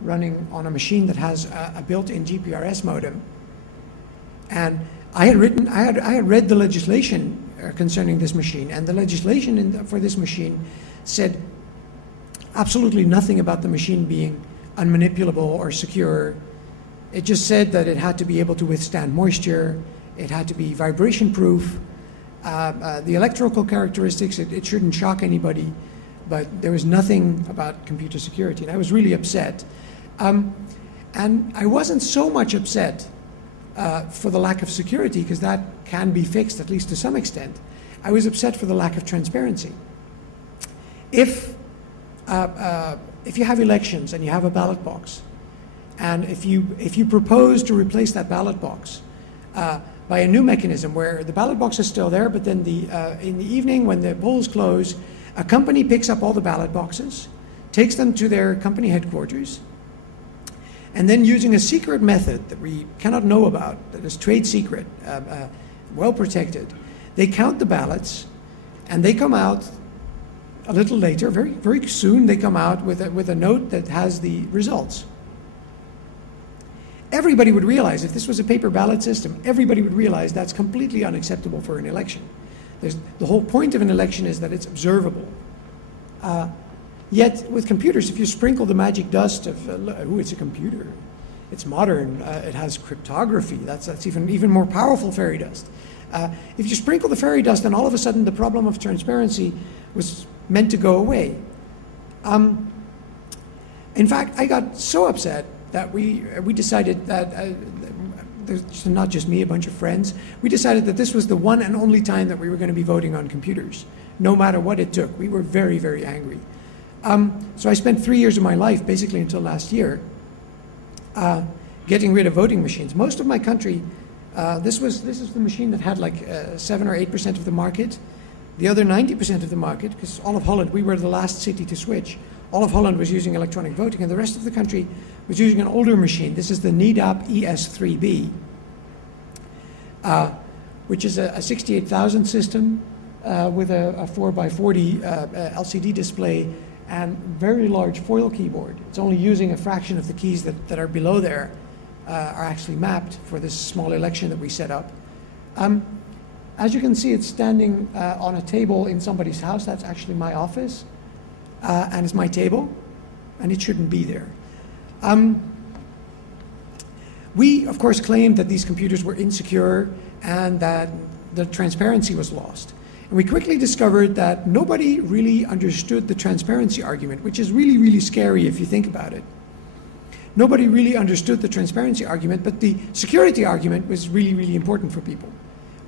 running on a machine that has a built-in GPRS modem. And I had read the legislation concerning this machine, and the legislation for this machine said absolutely nothing about the machine being unmanipulable or secure. It just said that it had to be able to withstand moisture, it had to be vibration proof, the electrical characteristics, it shouldn't shock anybody, but there was nothing about computer security, and I was really upset. And I wasn't so much upset for the lack of security, because that can be fixed, at least to some extent. I was upset for the lack of transparency. If you have elections and you have a ballot box, and if you propose to replace that ballot box by a new mechanism where the ballot box is still there, but then in the evening when the polls close, a company picks up all the ballot boxes, takes them to their company headquarters, and then using a secret method that we cannot know about, that is trade secret, well protected, they count the ballots, and they come out a little later, very, very soon, they come out with a note that has the results. Everybody would realize, if this was a paper ballot system, everybody would realize that's completely unacceptable for an election. The whole point of an election is that it's observable. Yet with computers, if you sprinkle the magic dust of, it's a computer, it's modern, it has cryptography, that's even more powerful fairy dust. If you sprinkle the fairy dust, then all of a sudden the problem of transparency was meant to go away. In fact, I got so upset that we decided that, there's not just me, a bunch of friends, we decided that this was the one and only time that we were going to be voting on computers, no matter what it took. We were very, very angry. So I spent 3 years of my life, basically until last year, getting rid of voting machines. Most of my country, this is the machine that had like 7 or 8% of the market. The other 90% of the market, because all of Holland, we were the last city to switch, all of Holland was using electronic voting, and the rest of the country was using an older machine. This is the NIDAP ES3B, which is a 68,000 system with a 4x40 LCD display and very large foil keyboard. It's only using a fraction of the keys that are below there are actually mapped for this small election that we set up. As you can see, it's standing on a table in somebody's house. That's actually my office, and it's my table, and it shouldn't be there. We, of course, claimed that these computers were insecure and that the transparency was lost. And we quickly discovered that nobody really understood the transparency argument, which is really, really scary if you think about it. Nobody really understood the transparency argument, but the security argument was really, really important for people.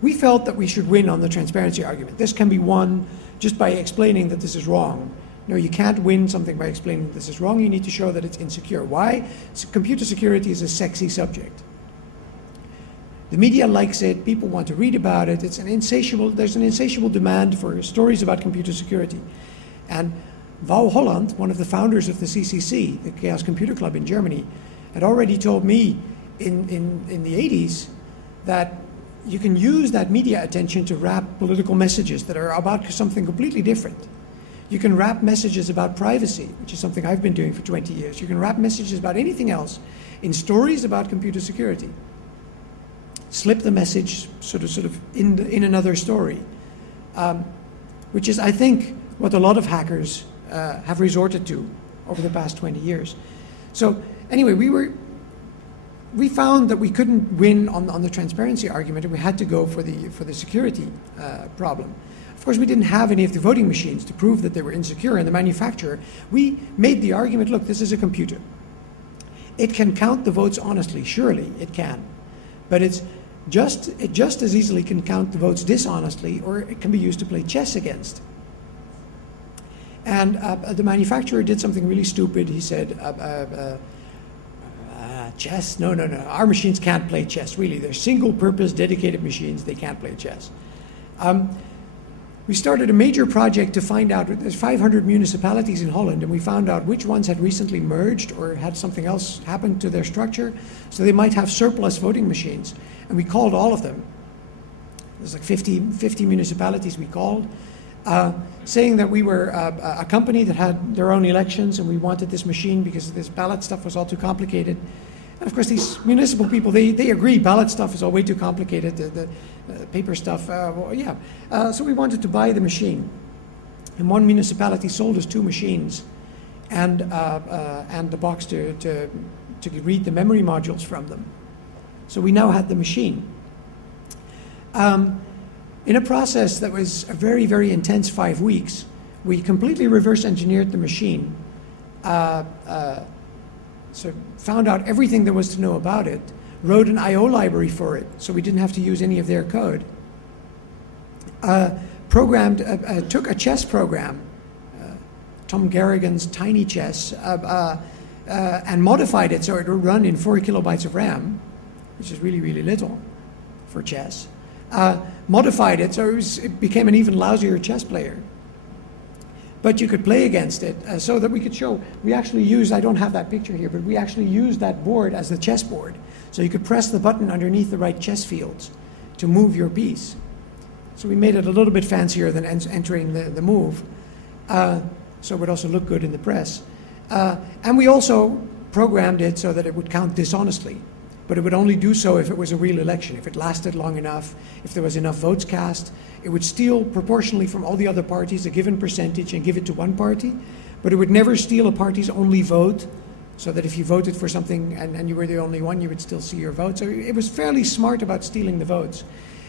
We felt that we should win on the transparency argument. This can be won just by explaining that this is wrong. No, you can't win something by explaining that this is wrong. You need to show that it's insecure. Why? Computer security is a sexy subject. The media likes it, people want to read about it, there's an insatiable demand for stories about computer security. And Val Holland, one of the founders of the CCC, the Chaos Computer Club in Germany, had already told me in the 80s that you can use that media attention to wrap political messages that are about something completely different. You can wrap messages about privacy, which is something I've been doing for 20 years. You can wrap messages about anything else in stories about computer security. Slip the message sort of in another story, which is, I think, what a lot of hackers have resorted to over the past 20 years. So anyway, we found that we couldn't win on the transparency argument, and we had to go for the security problem. Of course, we didn't have any of the voting machines to prove that they were insecure, and the manufacturer, we made the argument, look, this is a computer. It can count the votes honestly, surely it can, but it just as easily can count the votes dishonestly, or it can be used to play chess against. And the manufacturer did something really stupid. He said, chess? No. Our machines can't play chess, really. They're single-purpose, dedicated machines. They can't play chess. We started a major project to find out, there's 500 municipalities in Holland, and we found out which ones had recently merged or had something else happen to their structure, so they might have surplus voting machines. And we called all of them. There's like 50 municipalities we called. saying that we were a company that had their own elections and we wanted this machine because this ballot stuff was all too complicated. And of course, these municipal people, they agree ballot stuff is all way too complicated, the paper stuff, well, yeah. So we wanted to buy the machine. And one municipality sold us 2 machines and the box to read the memory modules from them. So we now had the machine. In a process that was a very, very intense 5 weeks, we completely reverse engineered the machine, so found out everything there was to know about it, wrote an I/O library for it, so we didn't have to use any of their code, took a chess program, Tom Garrigan's Tiny Chess, and modified it so it would run in 4 kilobytes of RAM, which is really, really little for chess. Modified it so it became an even lousier chess player. But you could play against it so that we could show, we actually used, I don't have that picture here, but we actually used that board as the chess board. So you could press the button underneath the right chess fields to move your piece. So we made it a little bit fancier than entering the move. So it would also look good in the press. And we also programmed it so that it would count dishonestly. But it would only do so if it was a real election, if it lasted long enough, if there was enough votes cast. It would steal proportionally from all the other parties a given percentage and give it to one party, but it would never steal a party's only vote, so that if you voted for something and you were the only one, you would still see your vote. So it was fairly smart about stealing the votes.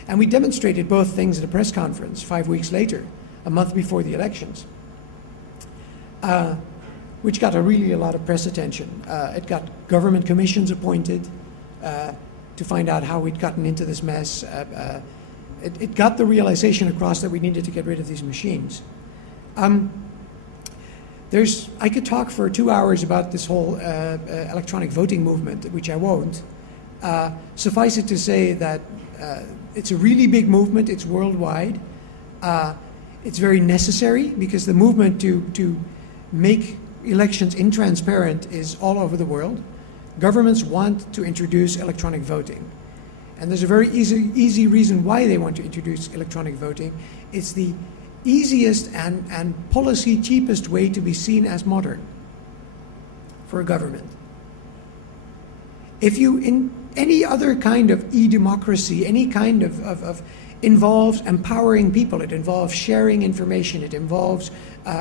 And we demonstrated both things at a press conference 5 weeks later, a month before the elections, which got really a lot of press attention. It got government commissions appointed to find out how we'd gotten into this mess. It got the realization across that we needed to get rid of these machines. I could talk for 2 hours about this whole electronic voting movement, which I won't. Suffice it to say that it's a really big movement. It's worldwide. It's very necessary because the movement to make elections intransparent is all over the world. Governments want to introduce electronic voting. And there's a very easy reason why they want to introduce electronic voting. It's the easiest and policy cheapest way to be seen as modern for a government. If you, in any other kind of e-democracy, any kind of involves empowering people, it involves sharing information, it involves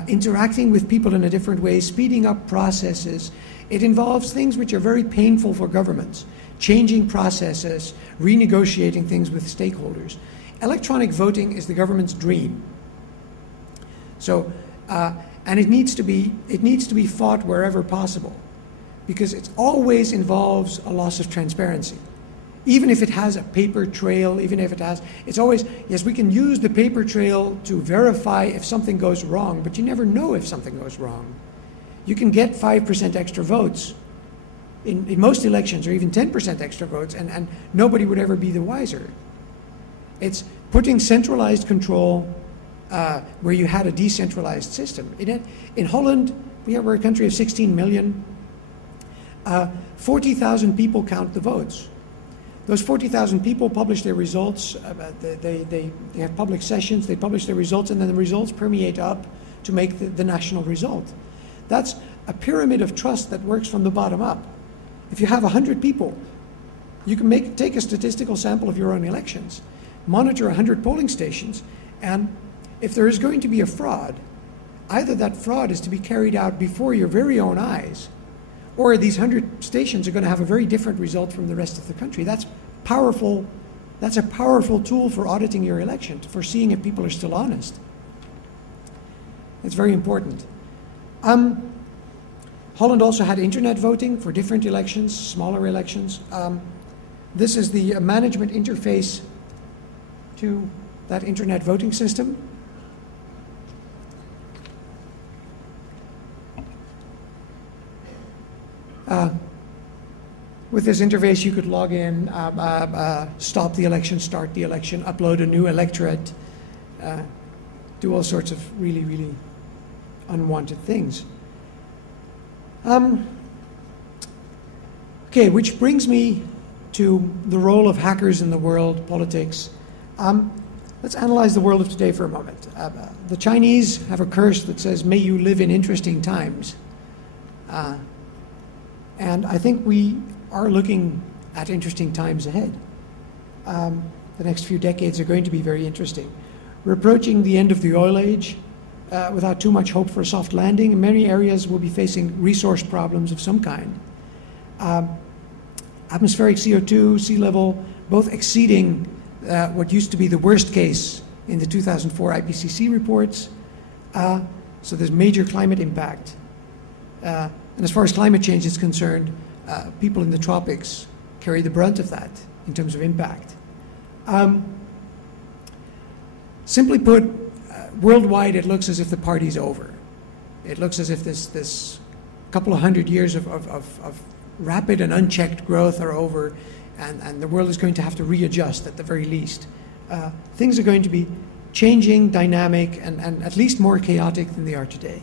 interacting with people in a different way, speeding up processes. It involves things which are very painful for governments, changing processes, renegotiating things with stakeholders. Electronic voting is the government's dream. So, and it needs to be fought wherever possible, because it always involves a loss of transparency. Even if it has a paper trail, even if it has, it's always, yes, we can use the paper trail to verify if something goes wrong, but you never know if something goes wrong. You can get 5% extra votes in most elections, or even 10% extra votes, and nobody would ever be the wiser. It's putting centralized control where you had a decentralized system. In Holland, we're a country of 16 million. 40,000 people count the votes. Those 40,000 people publish their results. They have public sessions, they publish their results, and then the results permeate up to make the national result. That's a pyramid of trust that works from the bottom up. If you have 100 people, you can take a statistical sample of your own elections, monitor 100 polling stations, and if there is going to be a fraud, either that fraud is to be carried out before your very own eyes, or these 100 stations are going to have a very different result from the rest of the country. That's powerful. That's a powerful tool for auditing your election, for seeing if people are still honest. It's very important. Holland also had internet voting for different elections, smaller elections. This is the management interface to that internet voting system. With this interface, you could log in, stop the election, start the election, upload a new electorate, do all sorts of really, really unwanted things. Okay, which brings me to the role of hackers in the world, politics. Let's analyze the world of today for a moment. The Chinese have a curse that says, "May you live in interesting times." And I think we are looking at interesting times ahead. The next few decades are going to be very interesting. We're approaching the end of the oil age without too much hope for a soft landing. In many areas, we'll be facing resource problems of some kind. Atmospheric CO2, sea level, both exceeding what used to be the worst case in the 2004 IPCC reports. So there's major climate impact. And as far as climate change is concerned, people in the tropics carry the brunt of that in terms of impact. Simply put, worldwide, it looks as if the party's over. It looks as if this couple of hundred years of rapid and unchecked growth are over, and the world is going to have to readjust at the very least. Things are going to be changing, dynamic, and at least more chaotic than they are today.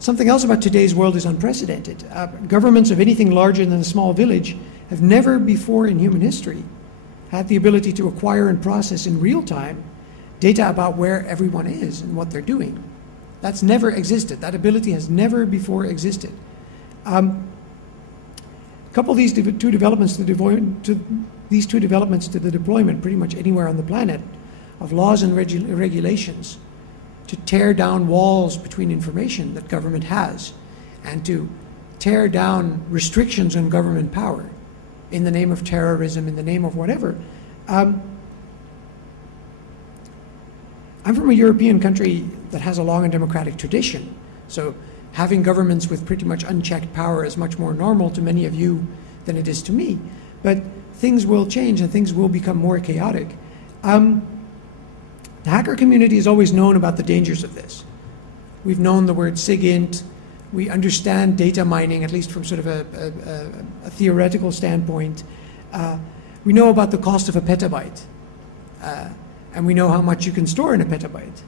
Something else about today's world is unprecedented. Governments of anything larger than a small village have never before in human history had the ability to acquire and process in real time data about where everyone is and what they're doing. That's never existed. That ability has never before existed. Couple these two developments to the deployment pretty much anywhere on the planet of laws and regulations to tear down walls between information that government has and to tear down restrictions on government power in the name of terrorism, in the name of whatever. I'm from a European country that has a long and democratic tradition, so having governments with pretty much unchecked power is much more normal to many of you than it is to me. But things will change and things will become more chaotic. The hacker community has always known about the dangers of this. We've known the word SIGINT. We understand data mining, at least from sort of a theoretical standpoint. We know about the cost of a petabyte. And we know how much you can store in a petabyte.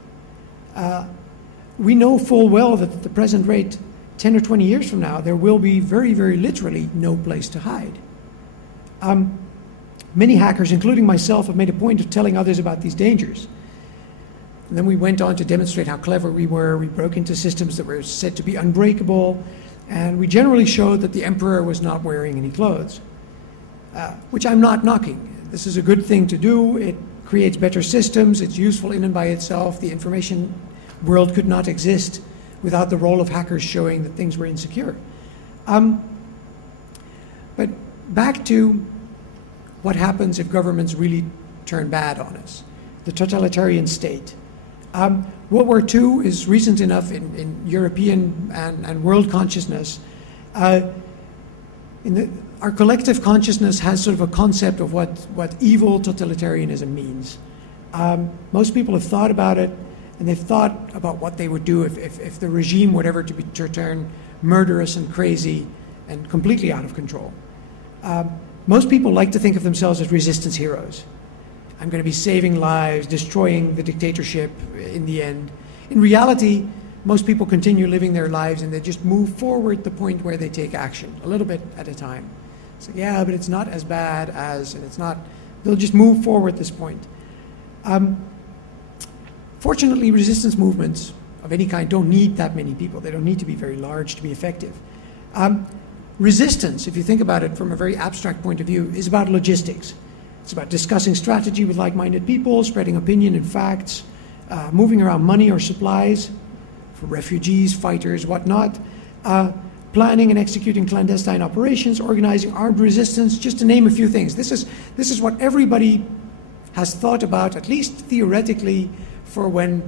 We know full well that at the present rate, 10 or 20 years from now, there will be very, very literally no place to hide. Many hackers, including myself, have made a point of telling others about these dangers. And then we went on to demonstrate how clever we were. We broke into systems that were said to be unbreakable. And we generally showed that the emperor was not wearing any clothes, which I'm not knocking. This is a good thing to do. It creates better systems. It's useful in and by itself. The information world could not exist without the role of hackers showing that things were insecure. But back to what happens if governments really turn bad on us, the totalitarian state. World War II is recent enough in European and world consciousness. Our collective consciousness has sort of a concept of what evil totalitarianism means. Most people have thought about it, and they've thought about what they would do if the regime were ever to turn murderous and crazy and completely out of control. Most people like to think of themselves as resistance heroes. I'm going to be saving lives, destroying the dictatorship in the end. In reality, most people continue living their lives and they just move forward to the point where they take action, a little bit at a time. It's like, yeah, but it's not as bad as, and it's not, they'll just move forward at this point. Fortunately, resistance movements of any kind don't need that many people. They don't need to be very large to be effective. Resistance, if you think about it from a very abstract point of view, is about logistics. It's about discussing strategy with like-minded people, spreading opinion and facts, moving around money or supplies for refugees, fighters, whatnot, planning and executing clandestine operations, organizing armed resistance, just to name a few things. This is what everybody has thought about, at least theoretically, for when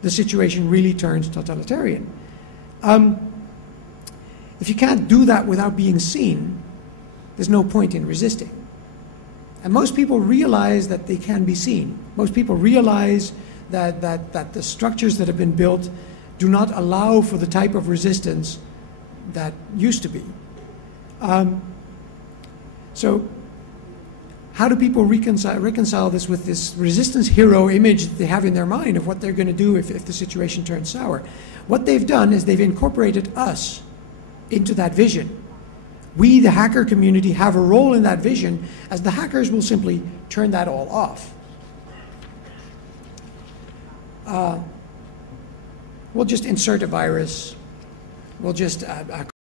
the situation really turns totalitarian. If you can't do that without being seen, there's no point in resisting. And most people realize that they can be seen. Most people realize that the structures that have been built do not allow for the type of resistance that used to be. So how do people reconcile this with this resistance hero image that they have in their mind of what they're going to do if the situation turns sour? What they've done is they've incorporated us into that vision. We, the hacker community, have a role in that vision, as the hackers will simply turn that all off. we'll just insert a virus. We'll just